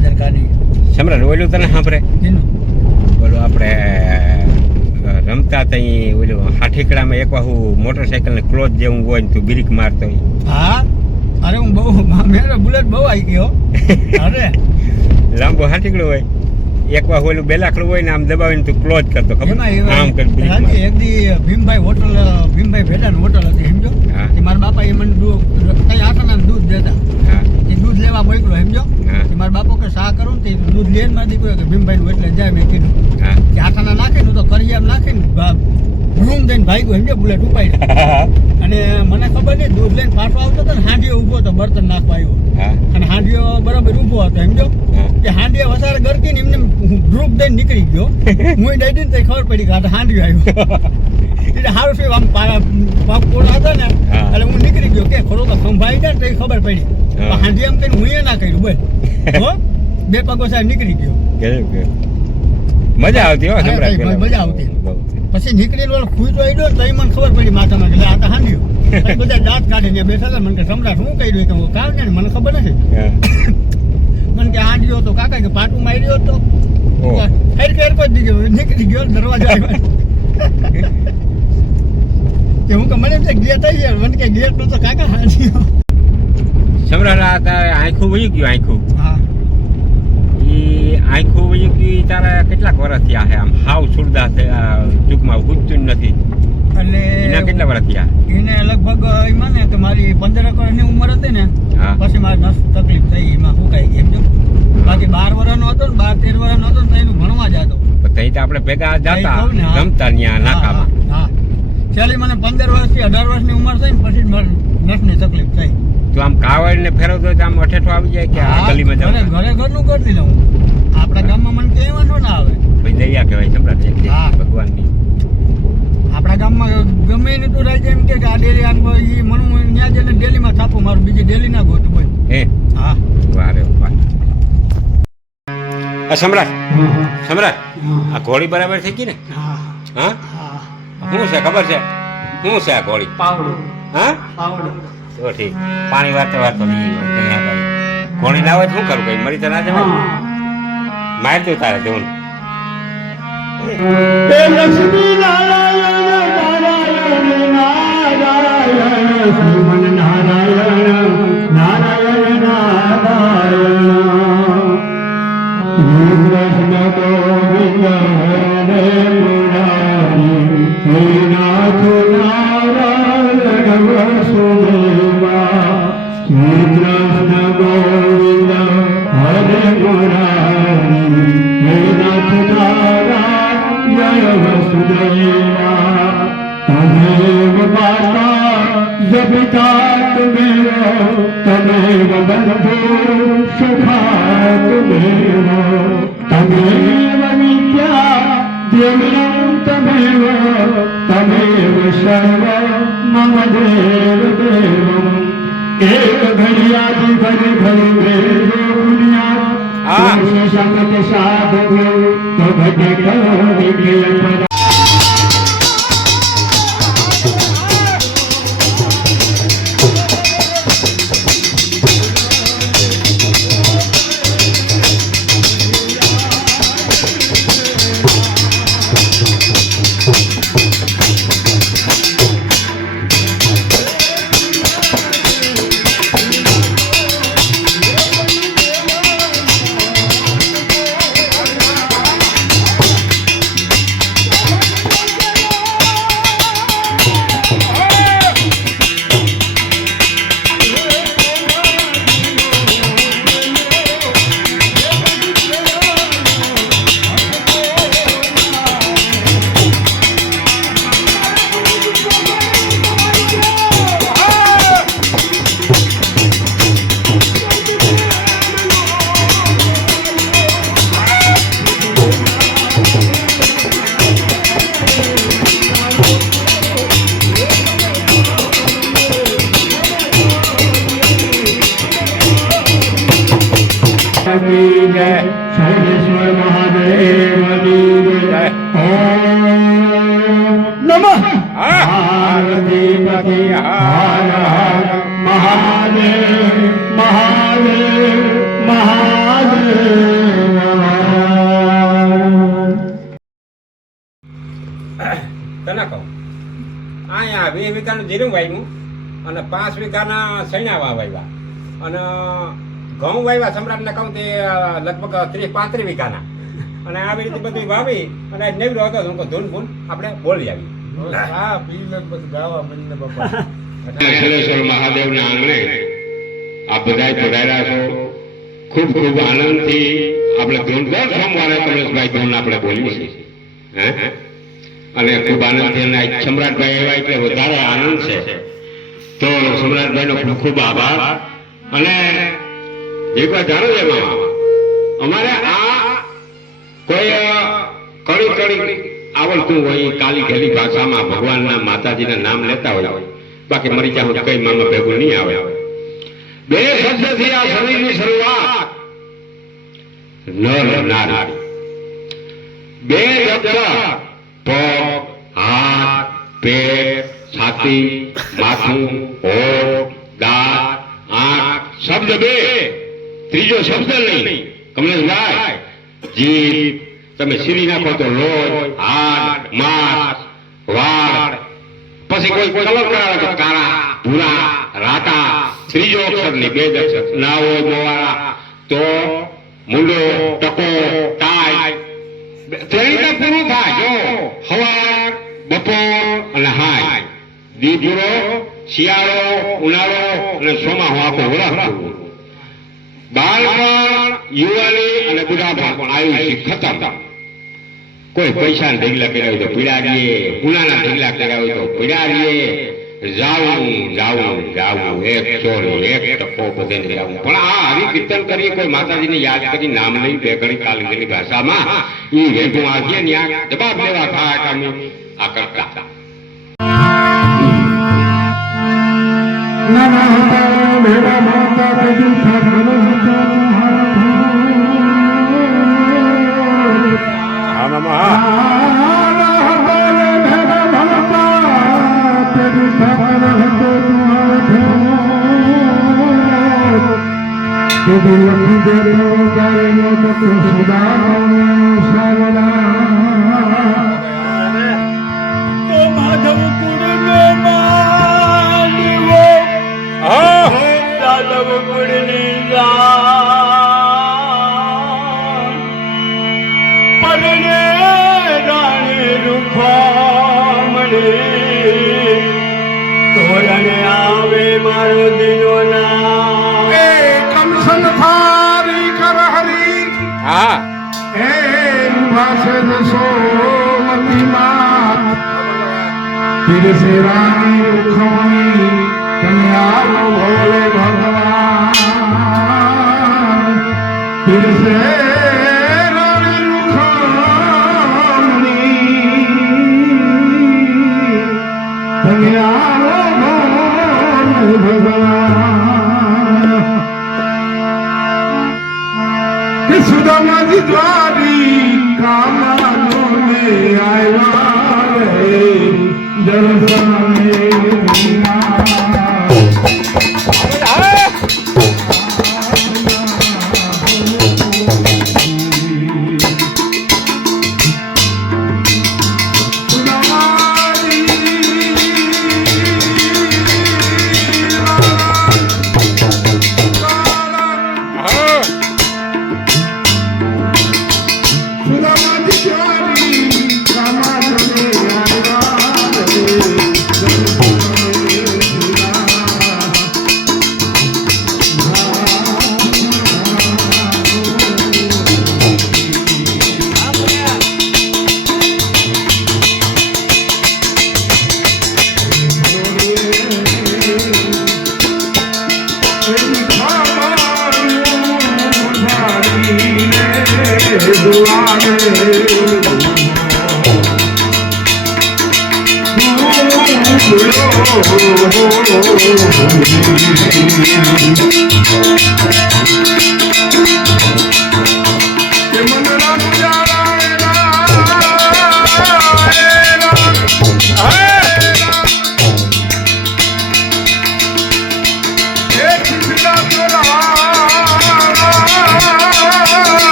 ભાદરકાની સમ્રાટ ઓલું તને સાંભળે બોલો આપણે રમતા તઈ ઓલું હાઠીકડામાં એક વાહુ મોટરસાઇકલ ને ક્લોઝ જેવું હોય ને તું બ્રેક મારતો હોય. હા અરે હું બહુ મેરો બુલેટ બહુ આવી ગયો અરે લાંબો હાઠીકડો હોય એક વાર ઓલું બેલાકડું હોય ને આમ દબાવીને તું ક્લોઝ કરતો ખબર આમ કર એક દી ભીમભાઈ ભેડાની હોટલ હતી સમજો મારા બાપા એ મને કઈ આટાના દૂધ દેતા એ દૂધ લેવા મોકલો સમજો મારા બાપો કે શા કરું ને દૂધ લઈને મારી દીકરો કે ભીમભાઈ એટલે જાય મેં કીધું કે આટાના નાખે ને તો કરિયામ નાખે ને રૂમ દઈને ભાગ્યો સમજો બુલેટ ઉપાડી અને મને ખબર નહીં દૂધ લઈને પાછો આવતો હતો ને હાંડીઓ ઉભો હતો બર્તન નાખવા આવ્યો અને હાંડીઓ બરાબર ઉભો હતો સમજો કે હાંડીઓ વસારે ગરકી ને એમને ગ્રુપ દઈને નીકળી ગયો હું દઈ દઈને તો ખબર પડી કે આ હાંડીઓ આવ્યો એટલે સારું છે આમ પાપ કોળા હતા ને એટલે હું નીકળી ગયો કે ખરો તો સંભાળી જાય ને તો ખબર પડી હાંડી એમ કહીને હું એ ના કર્યું બોલ બે પગો સાહેબ નીકળી ગયો મજા આવતી હો મજા આવતી પછી નીકળીને ઓલો ખૂંચો આવ્યો ને તો એ મને ખબર પડી માથામાં કે આ તો હાંડ્યો બધા દાંત કાઢીને બેઠા હતા મને કે સમ્રાટ શું કર્યું કે હું કામ ને મને ખબર નથી મને કે હાંડ્યો હતો કાકા કે પાટું માર્યો હતો હેર કોઈ દીધો નીકળી ગયો દરવાજા કે હું કે મને એમ છે ગેટ આવી ગયા મને કે ગેટ નતો કાકા હાંડ્યો સમ્રાટ આ તારે આંખું વહી ગયું આંખું હા આંખું વહી ગઈ તારા કેટલાક વર્ષ થયા છે આમ હાવ સુરદા ટૂંકમાં પૂછતું નથી એટલે એના કેટલા વર્ષ થયા એને લગભગ એમાં ને કે મારી 15 વર્ષની ઉંમર હતી ને પછી મારે નસ તકલીફ થઈ એમાં સુકાઈ ગઈ સમજો બાકી 12 વર્ષનો હતો ને 12-13 વર્ષનો હતો ને એનું ભણવા જતો તઈ તો આપણે ભેગા જતા રમતા ત્યાં નાકામાં હા ચાલી મને 15 વર્ષથી 18 વર્ષની ઉંમર થઈ ને પછી મારે નસની તકલીફ થઈ તો આમ કાવડ ને ફેરવતો તો આમ અઠેઠો આવી જાય કે આ ગલીમાં જાવ ઘરે ઘરનું કરી લઉં આપણા ગામમાં મને કહેવાનો ના આવે ભાઈ દયા કહેવાય સમ્રાટ ભગવાનની આપણા ગામમાં ગમે ને તું રાજ એમ કે આ ડેલી આમ એ મનું ત્યાં જઈને ડેલીમાં થાપું મારું બીજી ડેલી ના ગોતું ભાઈ હે હા વારે વાહ સમ્રાટ આ ઘોડી બરાબર થઈ ગઈ ને હા શું છે ખબર છે શું છે આ ઘોડી પાવડો હા પાવડો તો ઠીક પાણી વારતો નહીં ઘોડી ના હોય શું કરું કઈ મરી તો ના જવાય માર દઉં તારે જોઉં લક્ષ્મી નારાયણ નારાયણ નારાયણ શ્રીમન નારાયણ નારાયણ નારાયણ કૃષ્ણ ગોવિંદ હરે મુરારી શ્રીનાથ નારાયણ વસુદેવા શ્રી કૃષ્ણ ગોવિંદ હરે મુરારી શ્રીનાથ નારાયણ વસુદેવા તમેવ માતા જપિતા તુમેવ તમેવ બંધુ સુખા તુમેવ તમેવ વિદ્યા દેવ્યં તમેવ તમેવ સર્વ મમ દેવ દેવં એક ઘડિયાથી ઘડી ઘડી ભેજો દુનિયા સંગત સાધવે તો ભટકો નિકળે શૈલેશ્વર મહાદેવ નમઃ પાર્વતીપતિ હર હર મહાદેવ મહાદેવ મહાદેવ વીઘાનું જીરું વાવ્યું અને 5 વીઘાના સૈણાવા વાવ્યા અને ઘઉં વાવ્યા સમ્રાટને કહું તે લગભગ 30-35 વીઘાના અને આવી રીતે બધું વાવી અને આજ નેવડો હતો હું ધૂન ભૂન આપણે બોલી આવી હા પી લે પછી ગાવા મને બાપા શૈલેશ્વર મહાદેવના આંગણે આપ બધાય પધાર્યા છો. ખૂબ ખૂબ આનંદથી આપણે ધૂન દર સોમવારે કમલેશભાઈ ધૂન આપણે બોલીએ છીએ હે અને ખૂબ આનંદથી અને સમ્રાટભાઈ એવા એટલે વધારે આનંદ છે. તો સમ્રાટભાઈનો ખૂબ ખૂબ આભાર. અને એક વાત જાણો છે મામા, અમારે આ કોઈ કડી આવડતું હોય કાલી ઘેલી ભાષામાં ભગવાનના માતાજીના નામ લેતા હોય, બાકી મરી જાવ કઈ મામા ભેગું નહીં આવે. 2 શબ્દથી આ શરીરની શરૂઆત નર નારી. 2 અક્ષર પગ, હાથ, પેટ, છાતી, માથું, હોઠ, દાંત, આંખ, શબ્દ 2. ત્રીજો શબ્દ નહીં કમલેશભાઈ, જીભ. તમે સીરી નાખો તો લોહી, હાડ, માંસ, વાળ. પછી કોઈ કલર કરાવે તો કાળા, ભૂરા, રાતા. ત્રીજો અક્ષર ની 2 અક્ષર ના હોય મોવાળા તો મુંડો, ટકો, ટાઈ. ત્રણેય પૂરું થાય. જો સવાર, બપોર અને હાય. દીપૂરો, શિયાળો, ઉનાળો અને ચોમાસું આખો વરસ. બાળપણ, યુવાની અને બુઢાપણ આયુષ્ય ખતમ. કોઈ પૈસા ઢગલા કર્યા હોય તો પીડા રહીએ, ગુનાના ઢગલા કર્યા હોય તો પીડા રહીએ. જાવું જાવું જાવું, એક ચોરી એક ટકો બધાને જાવું. પણ આ હરિ કીર્તન કરીએ, કોઈ માતાજીને યાદ કરી નામ લઈ બે ઘડી કાલની ભાષામાં એ વેઠું આવીએ ને આ જવાબ લેવા થાય કામે આ કરતા. હા મામા આવે મારો દિનો ના કમસન થારી કર હરી હા હે ભાષે સોમતી માત તીર સે રાની રૂખમણી તમે આવો ભોલે ભગવાન તીર સે રાની રૂખમણી તમે આવો ભગવાન સુદામાજી દ્વારી કામનો મે આવ્યા રે દર્શને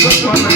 ભગવાન